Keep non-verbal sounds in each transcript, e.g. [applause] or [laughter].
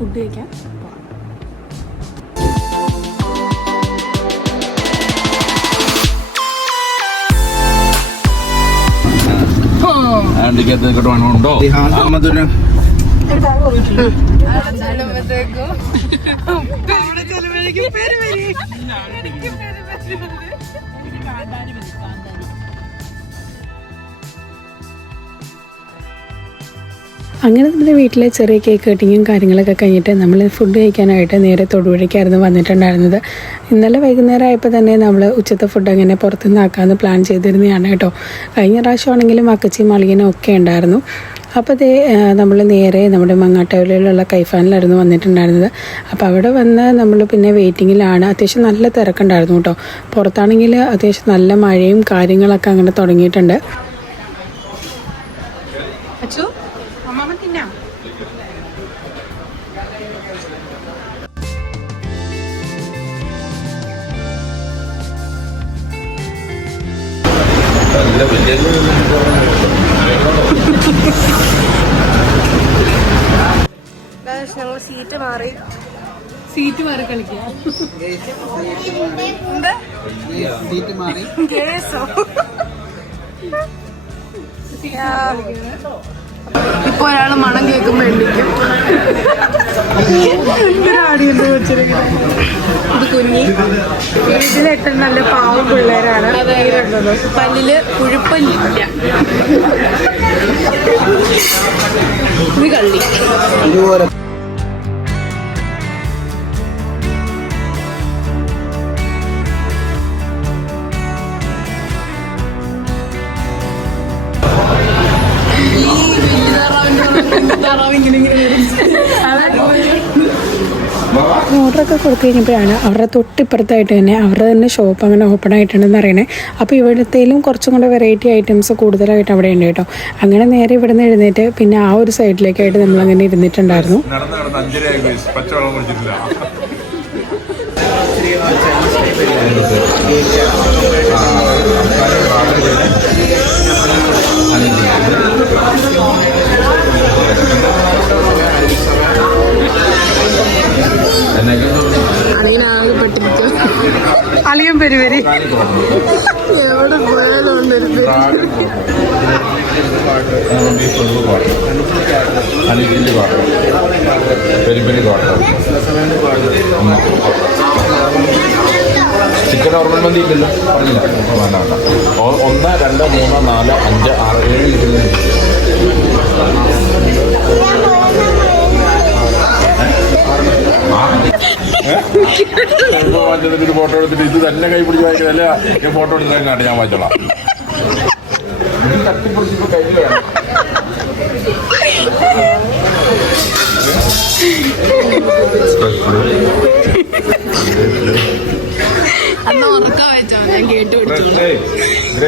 Food കഴിക്കാൻ പോവാം അതിന്റെ പേര് ഉണ്ടോ അങ്ങനെ നമ്മുടെ വീട്ടിലെ ചെറിയ കേക്ക് കട്ടിങ്ങും കാര്യങ്ങളൊക്കെ കഴിഞ്ഞിട്ട് നമ്മൾ ഫുഡ് കഴിക്കാനായിട്ട് നേരെ തൊടുപുഴയ്ക്കായിരുന്നു വന്നിട്ടുണ്ടായിരുന്നത്. ഇന്നലെ വൈകുന്നേരം ആയപ്പോൾ തന്നെ നമ്മൾ ഉച്ചത്തെ ഫുഡ് അങ്ങനെ പുറത്തുനിന്ന് ആക്കാമെന്ന് പ്ലാൻ ചെയ്തിരുന്നതാണ് കേട്ടോ. കഴിഞ്ഞ പ്രാവശ്യമാണെങ്കിലും അക്കച്ചിയും അളിയനും ഒക്കെ ഉണ്ടായിരുന്നു. അപ്പോൾ അതേ നമ്മൾ നേരെ നമ്മുടെ മങ്ങാട്ടവലയിലുള്ള കൈഫാനിലായിരുന്നു വന്നിട്ടുണ്ടായിരുന്നത്. അപ്പോൾ അവിടെ വന്ന് നമ്മൾ പിന്നെ വെയിറ്റിങ്ങിലാണ് അത്യാവശ്യം നല്ല തിരക്കുണ്ടായിരുന്നു കേട്ടോ. പുറത്താണെങ്കിൽ അത്യാവശ്യം നല്ല മഴയും കാര്യങ്ങളൊക്കെ അങ്ങനെ തുടങ്ങിയിട്ടുണ്ട്. അച്ചു? നല്ല വലിയ ഞങ്ങൾ സീറ്റ് മാറി. സീറ്റ് മാറി കളിക്കുക കേസോ? ഇപ്പൊ ഒരാൾ മണം കേൾക്കുമ്പോ എണ്ണിക്കും ഇത് കുഞ്ഞി. വീട്ടിലെത്ര നല്ല പാവം പിള്ളേരാണ്. പല്ലിൽ കുഴുപ്പല്ലില്ല ഇത് കള്ളി. ഓർഡറൊക്കെ കൊടുത്തു കഴിഞ്ഞപ്പോഴാണ് അവരുടെ തൊട്ടിപ്പുറത്തായിട്ട് തന്നെ അവരുടെ തന്നെ ഷോപ്പ് അങ്ങനെ ഓപ്പൺ ആയിട്ടുണ്ടെന്ന് അറിയണേ. അപ്പോൾ ഇവിടത്തേലും കുറച്ചും കൂടെ വെറൈറ്റി ഐറ്റംസ് കൂടുതലായിട്ട് അവിടെ ഉണ്ട് കേട്ടോ. അങ്ങനെ നേരെ ഇവിടെ നിന്ന് എഴുന്നേറ്റ് പിന്നെ ആ ഒരു സൈഡിലേക്കായിട്ട് നമ്മൾ അങ്ങനെ ഇരുന്നിട്ടുണ്ടായിരുന്നു പച്ചവെള്ളം അളിയൻ പെരുവരി എവിടെ പോയാലും ചിക്കൻ മന്തി ഇല്ലല്ലോ. പറഞ്ഞില്ല. വേണ്ട വേണ്ട. ഒ- ഒന്ന് രണ്ട് മൂന്ന് നാല് അഞ്ച് ആറ് ഏഴ് ഇരുപത് ഒരു ഫോട്ടോ എടുത്തിട്ട് ഇത് തന്നെ കൈ പിടിച്ച് അല്ല ഈ ഫോട്ടോ എടുത്താൽ കാട്ടി ഞാൻ വായിച്ചോളാം തട്ടിപ്പിടിച്ചിപ്പോ അന്ന് ഉറക്കാൻ വെച്ചോ ഞാൻ കേട്ടു പിടിച്ചു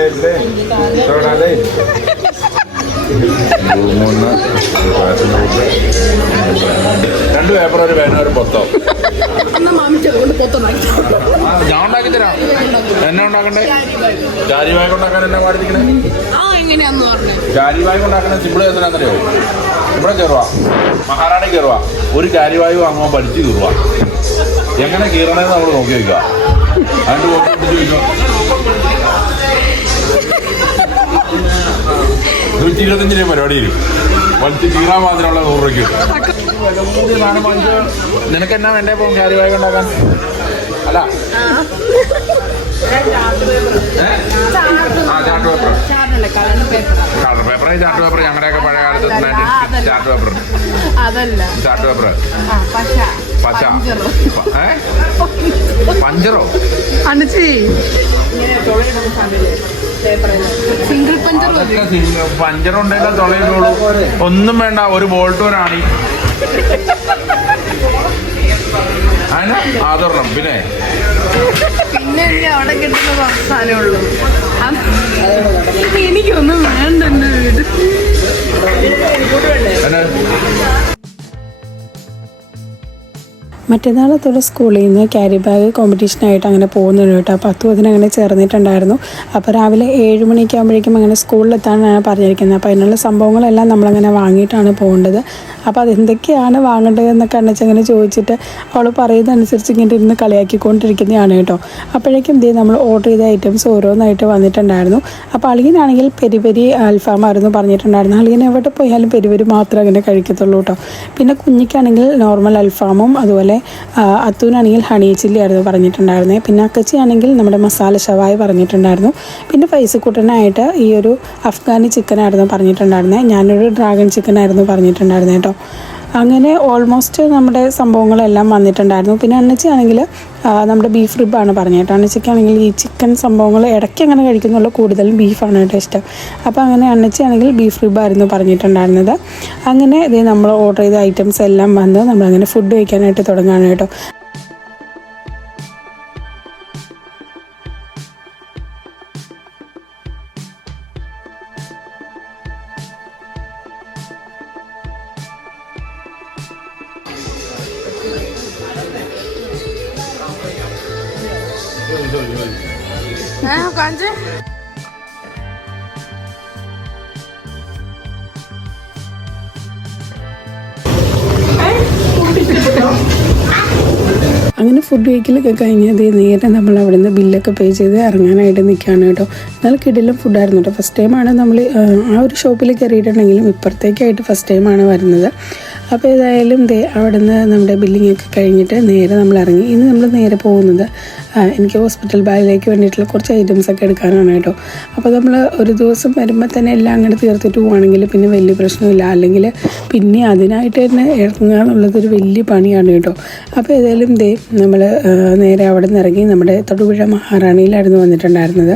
രണ്ട് പേപ്പർ ഒരു പേന ഒരു പൊത്തോ? ഞാൻ ഉണ്ടാക്കി തരാം. എന്നെ ഉണ്ടാക്കണ്ടേ? ജാരിവായ ഉണ്ടാക്കാൻ എന്നാ പാടിപ്പിക്കണേ പറഞ്ഞേ? ജാരിവായു ഉണ്ടാക്കുന്ന സിമ്പിൾ ഇവിടെ കയറുക. മഹാറാണി കയറുക. ഒരു ജാരിവായു വാങ്ങുമ്പോൾ പഠിച്ച് എങ്ങനെ കീറണേന്ന് നമ്മൾ നോക്കി വയ്ക്കുക അതിന്റെ നൂറ്റി ഇരുപത്തഞ്ച് രൂപ പരിപാടി വരും. വലിച്ച് കീറാൻ മാത്രമുള്ള നൂറ് രൂപയ്ക്ക് നിനക്ക് എന്നാ വേണ്ടേ പോകും കാര്യമായി ഉണ്ടാക്കാൻ? അല്ല. ആ chart paper. Chart paper. Chart paper ഞങ്ങളുടെയൊക്കെ പഴയ കാലത്ത് ചാർട്ട് പേപ്പർ അതല്ല. Chart paper. ആ പശ. പഞ്ചറോ. അണച്ചി സിംഗിൾ പഞ്ചർ പഞ്ചർ ഉണ്ടെങ്കിൽ തുളയിലുള്ളൂ ഒന്നും വേണ്ട ഒരു ബോൾട്ട് ഒരാണി അതിന് ആദരണം പിന്നെ. പിന്നെ അവിടെ കിട്ടുന്ന ഉള്ളൂ. എനിക്കൊന്നും വേണ്ട എന്റെ വീട് മറ്റന്നാളത്തോടെ സ്കൂളിൽ നിന്ന് ക്യാരി ബാഗ് കോമ്പറ്റീഷനായിട്ട് അങ്ങനെ പോകുന്നുണ്ട് കേട്ടോ. അപ്പോൾ പത്ത് അങ്ങനെ ചേർന്നിട്ടുണ്ടായിരുന്നു. അപ്പോൾ രാവിലെ ഏഴ് മണിയൊക്കെ ആകുമ്പോഴേക്കും അങ്ങനെ സ്കൂളിലെത്താനാണ് പറഞ്ഞിരിക്കുന്നത്. അപ്പോൾ അതിനുള്ള സംഭവങ്ങളെല്ലാം നമ്മളങ്ങനെ വാങ്ങിയിട്ടാണ് പോകേണ്ടത്. അപ്പോൾ അതെന്തൊക്കെയാണ് വാങ്ങേണ്ടത് എന്നൊക്കെ അണ്ണച്ചങ്ങനെ ചോദിച്ചിട്ട് അവൾ പറയുന്നതനുസരിച്ച് ഇങ്ങനെ ഇരുന്ന് കളിയാക്കിക്കൊണ്ടിരിക്കുന്നതാണ് കേട്ടോ. അപ്പോഴേക്കും ഇതേ നമ്മൾ ഓർഡർ ചെയ്ത ഐറ്റംസ് ഓരോന്നായിട്ട് വന്നിട്ടുണ്ടായിരുന്നു. അപ്പോൾ അളിയനാണെങ്കിൽ പെരി പെരി അൽഫാമായിരുന്നു പറഞ്ഞിട്ടുണ്ടായിരുന്നു അളിയൻ എവിടെ പോയാലും പെരി പെരി മാത്രമേ അങ്ങനെ കഴിക്കത്തുള്ളൂ കേട്ടോ. പിന്നെ കുഞ്ഞിക്കാണെങ്കിൽ നോർമൽ അൽഫാമും അതുപോലെ ആ, അത്തൂനാണെങ്കിൽ ഹണി ചില്ലി ആയിരുന്നു പറഞ്ഞിട്ടുണ്ടായിരുന്നത് പിന്നെ അക്കച്ചി ആണെങ്കിൽ നമ്മുടെ മസാല ഷവായി പറഞ്ഞിട്ടുണ്ടായിരുന്നു. പിന്നെ പൈസക്കൂട്ടനായിട്ട് ഈ ഒരു അഫ്ഗാനി ചിക്കനായിരുന്നു പറഞ്ഞിട്ടുണ്ടായിരുന്നത് ഞാനൊരു ഡ്രാഗൺ ചിക്കനായിരുന്നു പറഞ്ഞിട്ടുണ്ടായിരുന്നത് കേട്ടോ അങ്ങനെ ഓൾമോസ്റ്റ് നമ്മുടെ സംഭവങ്ങളെല്ലാം വന്നിട്ടുണ്ടായിരുന്നു. പിന്നെ അണ്ണച്ചി ആണെങ്കിൽ നമ്മുടെ ബീഫ് റിബാണ് പറഞ്ഞിട്ട് അണ്ണച്ചിക്കാണെങ്കിൽ ഈ ചിക്കൻ സംഭവങ്ങൾ ഇടയ്ക്ക് അങ്ങനെ കഴിക്കുന്നുള്ളൂ. കൂടുതലും ബീഫാണ് കേട്ടോ ഇഷ്ടം. അപ്പോൾ അങ്ങനെ അണ്ണച്ചി ആണെങ്കിൽ ബീഫ് റിബായിരുന്നു പറഞ്ഞിട്ടുണ്ടായിരുന്നത്. അങ്ങനെ ഇത് നമ്മൾ ഓർഡർ ചെയ്ത ഐറ്റംസ് എല്ലാം വന്ന് നമ്മളങ്ങനെ ഫുഡ് കഴിക്കാനായിട്ട് തുടങ്ങുകയാണ് കേട്ടോ. ഏ കാഞ്ച്? അങ്ങനെ ഫുഡ് കഴിക്കലൊക്കെ കഴിഞ്ഞത് നേരെ നമ്മൾ അവിടെ നിന്ന് ബില്ലൊക്കെ പേ ചെയ്ത് ഇറങ്ങാനായിട്ട് നിൽക്കുകയാണ് കേട്ടോ. എന്നാൽ കിടിലും ഫുഡായിരുന്നു കേട്ടോ. ഫസ്റ്റ് ടൈമാണ് നമ്മൾ ആ ഒരു ഷോപ്പിൽ കയറിയിട്ടുണ്ടെങ്കിലും ഇപ്പുറത്തേക്കായിട്ട് ഫസ്റ്റ് ടൈമാണ് വരുന്നത്. അപ്പോൾ ഏതായാലും ദേ അവിടെ നിന്ന് നമ്മുടെ ബില്ലിങ്ങൊക്കെ ഒക്കെ കഴിഞ്ഞിട്ട് നേരെ നമ്മൾ ഇറങ്ങി. ഇനി നമ്മൾ നേരെ പോകുന്നത് എനിക്ക് ഹോസ്പിറ്റൽ ബാഗിലേക്ക് വേണ്ടിയിട്ടുള്ള കുറച്ച് ഐറ്റംസ് ഒക്കെ എടുക്കാനാണ് കേട്ടോ. അപ്പോൾ നമ്മൾ ഒരു ദിവസം വരുമ്പോൾ തന്നെ എല്ലാം അങ്ങോട്ട് തീർത്തിട്ട് പോവുകയാണെങ്കിൽ പിന്നെ വലിയ പ്രശ്നമില്ല. അല്ലെങ്കിൽ പിന്നെ അതിനായിട്ട് തന്നെ ഇറങ്ങുക എന്നുള്ളതൊരു വലിയ പണിയാണ് കേട്ടോ. അപ്പോൾ ഏതായാലും ദേ നമ്മൾ നേരെ അവിടെ നിന്ന് ഇറങ്ങി നമ്മുടെ തൊടുപുഴ മഹാറാണിയിലായിരുന്നു വന്നിട്ടുണ്ടായിരുന്നത്.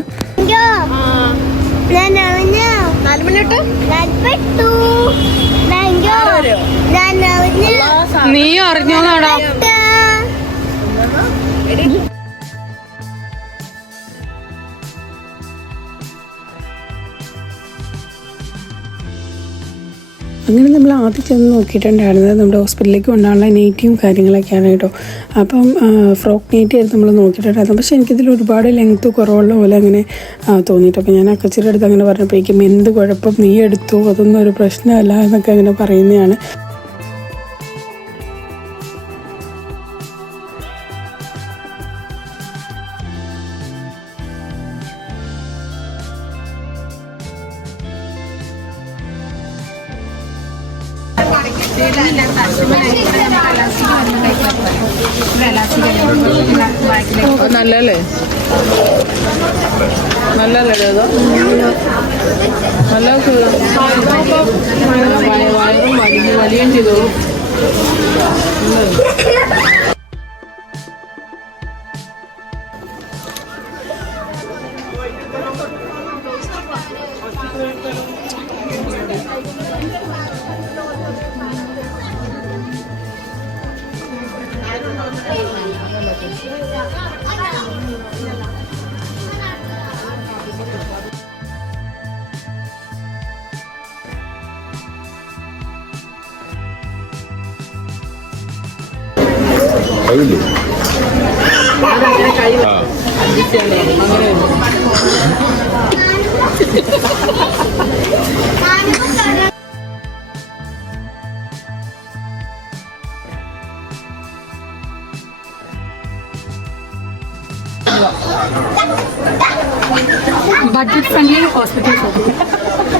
ഞാൻ അവന് നാല് മണി തൊട്ട് നട്പെട്ടു നഞ്ചോ ഞാൻ അവന് നീ അറിഞ്ഞോന്നാടാ അങ്ങനെ നമ്മൾ ആദ്യം ചെന്ന് നോക്കിയിട്ടുണ്ടായിരുന്നത് നമ്മുടെ ഹോസ്പിറ്റലിലേക്ക് കൊണ്ടാനുള്ള നെയ്റ്റിയും കാര്യങ്ങളൊക്കെയാണ് കേട്ടോ. അപ്പം ഫ്രോക്ക് നെയ്റ്റി ആയിരുന്നു നമ്മൾ നോക്കിയിട്ടുണ്ടായിരുന്നു പക്ഷേ എനിക്കിതിൽ ഒരുപാട് ലെങ്ത്ത് കുറവുള്ള പോലെ അങ്ങനെ തോന്നിയിട്ട്. അപ്പോൾ ഞാൻ അക്കച്ചിയുടെ അടുത്ത് അങ്ങനെ പറഞ്ഞപ്പോഴേക്കും എന്ത് കുഴപ്പം? നീ എടുത്തു. അതൊന്നും ഒരു പ്രശ്നമല്ല എന്നൊക്കെ അങ്ങനെ പറയുന്നതാണ്. നല്ലല്ലേ? നല്ലല്ലേ അത് നല്ല വയറും വലിയ വലിയും ചെയ്തോളൂ. [laughs] കഴിയില്ലേ ആ അങ്ങനെ ബഡ്ജറ്റ് ഫ്രണ്ട്ലി ഹോസ്പിറ്റൽ ഷോപ്പ്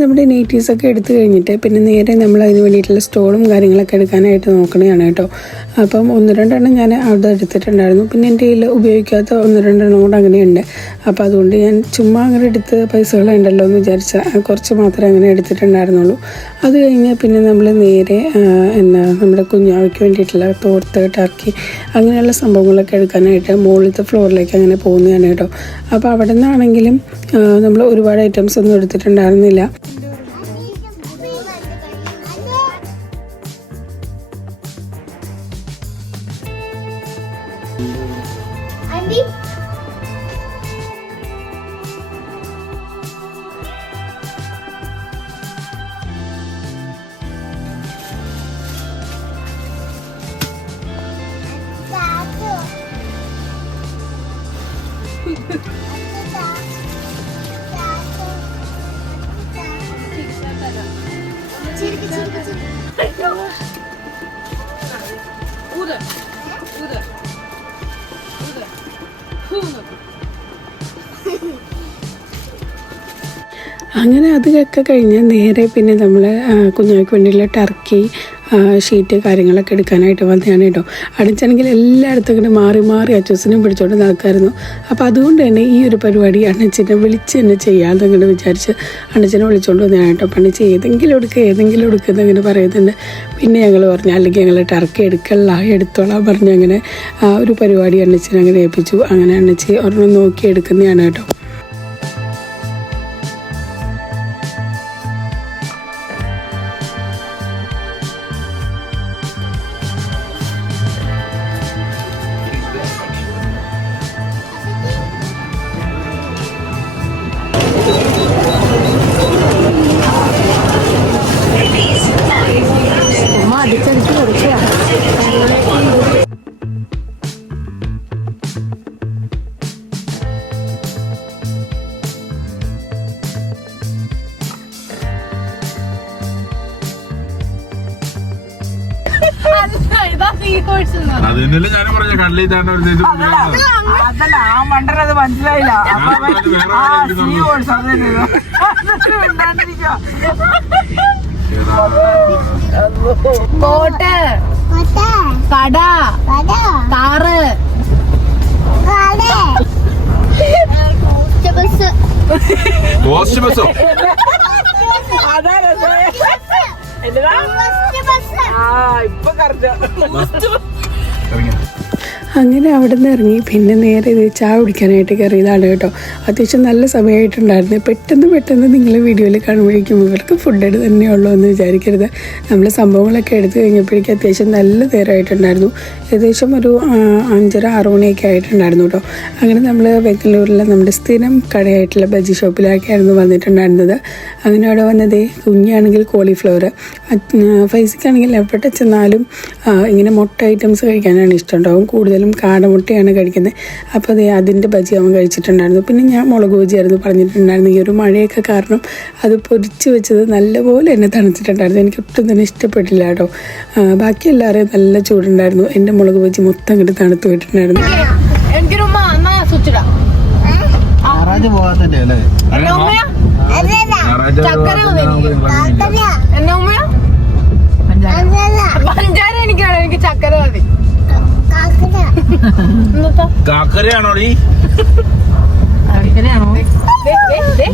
നമ്മുടെ നെയ്റ്റീവ്സൊക്കെ എടുത്തു കഴിഞ്ഞിട്ട് പിന്നെ നേരെ നമ്മൾ അതിന് വേണ്ടിയിട്ടുള്ള സ്റ്റോളും കാര്യങ്ങളൊക്കെ എടുക്കാനായിട്ട് നോക്കണതാണ് കേട്ടോ. അപ്പം ഒന്ന് രണ്ടെണ്ണം ഞാൻ അവിടെ എടുത്തിട്ടുണ്ടായിരുന്നു. പിന്നെ എന്റെ കയ്യിൽ ഉപയോഗിക്കാത്ത ഒന്ന് രണ്ടെണ്ണം കൂടെ അങ്ങനെയുണ്ട്. അപ്പം അതുകൊണ്ട് ഞാൻ ചുമ്മാ അങ്ങനെ എടുത്ത് പൈസകളുണ്ടല്ലോ എന്ന് വിചാരിച്ച കുറച്ച് മാത്രമേ അങ്ങനെ എടുത്തിട്ടുണ്ടായിരുന്നുള്ളൂ. അത് കഴിഞ്ഞ് പിന്നെ നമ്മൾ നേരെ എന്നാ നമ്മുടെ കുഞ്ഞാവയ്ക്ക് വേണ്ടിയിട്ടുള്ള തോർത്ത് ടർക്കി അങ്ങനെയുള്ള സംഭവങ്ങളൊക്കെ എടുക്കാനായിട്ട് മുകളിലത്തെ ഫ്ലോറിലേക്ക് അങ്ങനെ പോകുന്നതാണ് കേട്ടോ. അപ്പോൾ അവിടെ നിന്നാണെങ്കിലും നമ്മൾ ഒരുപാട് ഐറ്റംസ് ഒന്നും എടുത്തിട്ടുണ്ടായിരുന്നില്ല Ha ha ha. അങ്ങനെ അതൊക്കെ കഴിഞ്ഞ് നേരെ പിന്നെ നമ്മൾ കുഞ്ഞാക്ക് വേണ്ടിയുള്ള ടർക്കി ഷീറ്റ് കാര്യങ്ങളൊക്കെ എടുക്കാനായിട്ട് വന്നതാണ് കേട്ടോ. അടിച്ചാണെങ്കിൽ എല്ലായിടത്തും ഇങ്ങനെ മാറി മാറി അച്ചൂസിനും പിടിച്ചോണ്ട് നടക്കായിരുന്നു. അപ്പോൾ അതുകൊണ്ട് തന്നെ ഈ ഒരു പരിപാടി അണ്ണച്ചനെ വിളിച്ച് തന്നെ ചെയ്യാമെന്ന് ഇങ്ങനെ വിചാരിച്ച് അണ്ണച്ചനെ വിളിച്ചുകൊണ്ട് വന്നതാണ് കേട്ടോ. പണി ഏതെങ്കിലും എടുക്കുക ഏതെങ്കിലും എടുക്കുക എന്നിങ്ങനെ പറയുന്നുണ്ട്. പിന്നെ ഞങ്ങൾ പറഞ്ഞു അല്ലെങ്കിൽ ഞങ്ങൾ ടർക്കി എടുക്കല്ല എടുത്തോളാം പറഞ്ഞ് അങ്ങനെ ഒരു പരിപാടി അണ്ണച്ചനെ അങ്ങനെ ഏൽപ്പിച്ചു. അങ്ങനെ അണ്ണച്ചി ഒരെണ്ണം നോക്കി എടുക്കുന്നതാണ് കേട്ടോ. അത് ഞാൻ പറഞ്ഞ കള്ളി താണ്ട ഒരു ഇത് അതല്ല ആ മണ്ടനത് മനസ്സിലായില്ല. അപ്പൊ അവൻ വേറെ ആ സീ അത് മിണ്ടാണ്ടിരിക്കുവാ. കോട്ട് കട കാറ്. പോസ്റ്റ് ബസ്സോ അതാ രസം. എന്നതാ? ആ ഇപ്പൊ കറക്റ്റ്. അങ്ങനെ അവിടെ നിന്ന് ഇറങ്ങി. പിന്നെ നേരെ ഇത് ചായ കുടിക്കാനായിട്ട് കയറിയതാണ് കേട്ടോ. അത്യാവശ്യം നല്ല സമയമായിട്ടുണ്ടായിരുന്നു. പെട്ടെന്ന് പെട്ടെന്ന് നിങ്ങൾ വീഡിയോയിൽ കാണുമ്പോഴേക്കും ഇവർക്ക് ഫുഡ് എടുത്ത് തന്നെ ഉള്ളൂ എന്ന് വിചാരിക്കരുത്. നമ്മൾ സംഭവങ്ങളൊക്കെ എടുത്തു കഴിഞ്ഞപ്പോഴേക്കും അത്യാവശ്യം നല്ല നേരമായിട്ടുണ്ടായിരുന്നു. ഏകദേശം ഒരു അഞ്ചര ആറു മണിയൊക്കെ ആയിട്ടുണ്ടായിരുന്നു കേട്ടോ. അങ്ങനെ നമ്മൾ ബംഗളൂരിലെ നമ്മുടെ സ്ഥിരം കടയായിട്ടുള്ള ബജി ഷോപ്പിലേക്കായിരുന്നു വന്നിട്ടുണ്ടായിരുന്നത്. അങ്ങനെ അവിടെ വന്നത് കുഞ്ഞാണെങ്കിൽ കോളിഫ്ലവർ ഫൈസിക്കാണെങ്കിൽ എവിടെ ചെന്നാലും ഇങ്ങനെ മുട്ട ഐറ്റംസ് കഴിക്കാനാണ് ഇഷ്ടമുണ്ടാവും കൂടുതലും കാടമുട്ടയാണ് കഴിക്കുന്നത്. അപ്പോൾ അതെ അതിന്റെ ബജി അവൻ കഴിച്ചിട്ടുണ്ടായിരുന്നു. പിന്നെ ഞാൻ മുളക് ബജിയായിരുന്നു പറഞ്ഞിട്ടുണ്ടായിരുന്നു. ഈ ഒരു മഴയൊക്കെ കാരണം അത് പൊരിച്ച് വെച്ചത് നല്ലപോലെ എന്നെ തണുത്തിട്ടുണ്ടായിരുന്നു. എനിക്ക് ഒട്ടും തന്നെ ഇഷ്ടപ്പെട്ടില്ല കേട്ടോ. ബാക്കി എല്ലാവരെയും നല്ല ചൂടുണ്ടായിരുന്നു. എന്റെ മുളക് ബജി മൊത്തം അങ്ങോട്ട് തണുത്ത് പോയിട്ടുണ്ടായിരുന്നു. ചക്കര എനിക്ക് എനിക്ക് ചക്കര മതി. കാക്കരയാണോ? നീ ചക്കരയാണോ ദേ, ദേ,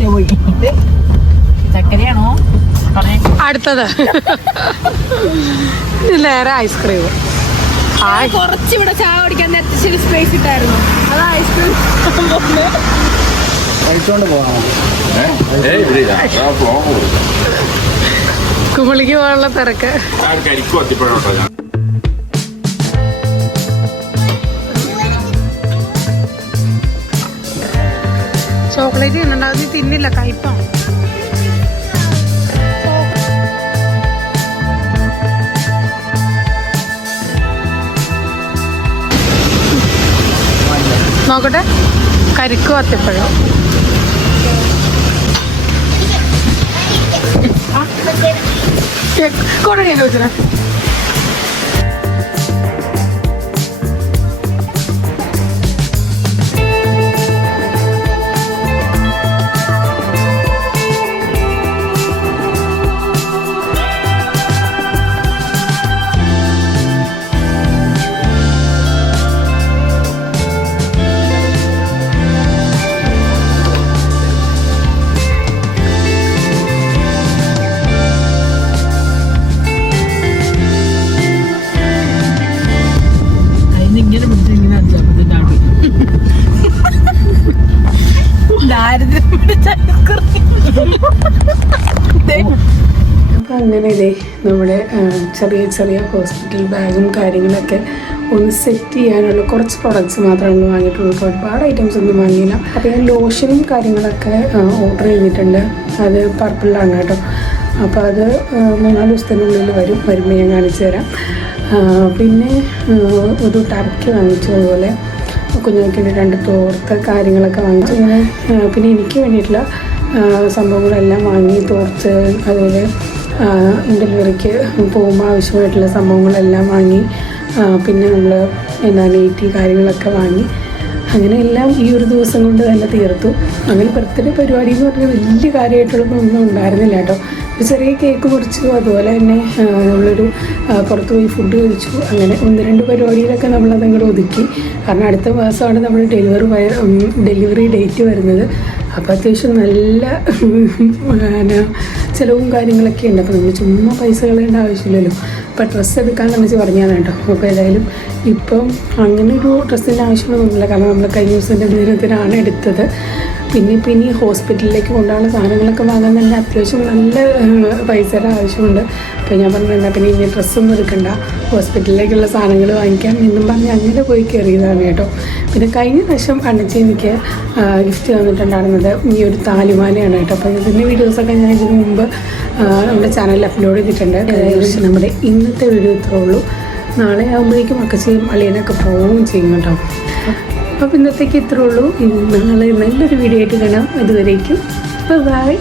ദേ. ചക്കരയാണോ? പറഞ്ഞേ. അടുത്തത്. നേരെ ഐസ്ക്രീം കുറച്ച് ഇവിടെ ചായ കുടിക്കാൻ നേരത്തെ സ്പേസ് ഇട്ടായിരുന്നു. അത് ഐസ്ക്രീം. കുമളിക്ക് പോകാനുള്ള തിരക്ക്. ചോക്ലേറ്റ് തിന്നുണ്ടാവും തിന്നില്ല കയ്പാണ് നോക്കട്ടെ. കരിക്ക് അത്തിപ്പഴം കൊടനെ ചോദിച്ചേ അപ്പോൾ അങ്ങനെ ഇതേ നമ്മുടെ ചെറിയ ചെറിയ ഹോസ്പിറ്റൽ ബാഗും കാര്യങ്ങളൊക്കെ ഒന്ന് സെറ്റ് ചെയ്യാനുള്ള കുറച്ച് പ്രൊഡക്ട്സ് മാത്രമേ നമ്മൾ വാങ്ങിയിട്ടുള്ളൂ. ഒരുപാട് ഐറ്റംസ് ഒന്നും വാങ്ങിയില്ല. അപ്പോൾ ഞാൻ ലോഷനും കാര്യങ്ങളൊക്കെ ഓർഡർ ചെയ്തിട്ടുണ്ട്. അത് പർപ്പിളിലാണ് കേട്ടോ. അപ്പോൾ അത് മൂന്നാൽ ദിവസത്തിനുള്ളിൽ വരും. വരുമ്പോൾ ഞാൻ കാണിച്ചു തരാം. പിന്നെ ഒരു ടർക്കി വാങ്ങിച്ചു അതുപോലെ. കുഞ്ഞുങ്ങൾക്ക് വേണ്ടി രണ്ട് തോർത്ത് കാര്യങ്ങളൊക്കെ വാങ്ങിച്ചു. പിന്നെ എനിക്ക് വേണ്ടിയിട്ടുള്ള സംഭവങ്ങളെല്ലാം വാങ്ങി തോർത്ത് അതുപോലെ ഡെലിവറിക്ക് പോകുമ്പോൾ ആവശ്യമായിട്ടുള്ള സംഭവങ്ങളെല്ലാം വാങ്ങി പിന്നെ നമ്മൾ എന്താ നെയ്റ്റി കാര്യങ്ങളൊക്കെ വാങ്ങി അങ്ങനെ എല്ലാം ഈ ഒരു ദിവസം കൊണ്ട് തന്നെ തീർത്തു അങ്ങനെ ബർത്ത്ഡേ പരിപാടി എന്ന് പറഞ്ഞാൽ വലിയ കാര്യമായിട്ടുള്ളതൊന്നും ഉണ്ടായിരുന്നില്ല കേട്ടോ ഒരു ചെറിയ കേക്ക് കുറിച്ചു അതുപോലെ തന്നെ നമ്മളൊരു പുറത്ത് പോയി ഫുഡ് കഴിച്ചു അങ്ങനെ ഒന്ന് രണ്ട് പരിപാടിയിലൊക്കെ നമ്മളത് അങ്ങോട്ട് ഒതുക്കി കാരണം അടുത്ത മാസമാണ് നമ്മൾ ഡെലിവറി ഡെലിവറി ഡേറ്റ് വരുന്നത് അപ്പോൾ അത്യാവശ്യം നല്ല ചിലവും കാര്യങ്ങളൊക്കെ ഉണ്ട്. അപ്പോൾ നമ്മൾ ചുമ്മാ പൈസ കളയേണ്ട ആവശ്യമില്ലല്ലോ. അപ്പോൾ ഡ്രസ്സ് എടുക്കാമെന്ന് വെച്ച് പറഞ്ഞാൽ കേട്ടോ. അപ്പോൾ ഏതായാലും ഇപ്പം അങ്ങനെ ഒരു ഡ്രസ്സിന്റെ ആവശ്യമൊന്നുമില്ല. കാരണം നമ്മൾ കഴിഞ്ഞ ദിവസത്തിന്റെ ദിനത്തിനാണ് എടുത്തത്. പിന്നെ ഇപ്പം ഇനി ഹോസ്പിറ്റലിലേക്ക് കൊണ്ടുപോകുന്ന സാധനങ്ങളൊക്കെ വാങ്ങാൻ തന്നെ അത്യാവശ്യം നല്ല പൈസയുടെ ആവശ്യമുണ്ട്. അപ്പോൾ ഞാൻ പറഞ്ഞു എന്നാൽ പിന്നെ ഇനി ഡ്രസ്സൊന്നും എടുക്കണ്ട. ഹോസ്പിറ്റലിലേക്കുള്ള സാധനങ്ങൾ വാങ്ങിക്കാം. എന്നും പറഞ്ഞ് അങ്ങനെ പോയി കയറിയതാണ് കേട്ടോ. പിന്നെ കഴിഞ്ഞ പ്രാവശ്യം അണ്ണച്ചി എനിക്ക് ഗിഫ്റ്റ് തന്നിട്ടുണ്ടായിരുന്നത് ഈ ഒരു താലിമാലയാണ് കേട്ടോ. അപ്പോൾ ഇതിന്റെ വീഡിയോസൊക്കെ ഞാൻ ഇതിന് മുമ്പ് നമ്മുടെ ചാനലിൽ അപ്ലോഡ് ചെയ്തിട്ടുണ്ട്. ഏകദേശം നമ്മുടെ ഇന്നത്തെ വീഡിയോ ഇത്രേ ഉള്ളൂ. നാളെ ആകുമ്പോഴേക്കും അക്കച്ചയും അളിയനൊക്കെ പോവുകയും ചെയ്യും കേട്ടോ. അപ്പോൾ ഇന്നത്തേക്ക് ഇത്രേ ഉള്ളൂ. നാളെ നല്ലൊരു വീഡിയോ ആയിട്ട് കാണാം. അതുവരേക്കും. ബൈ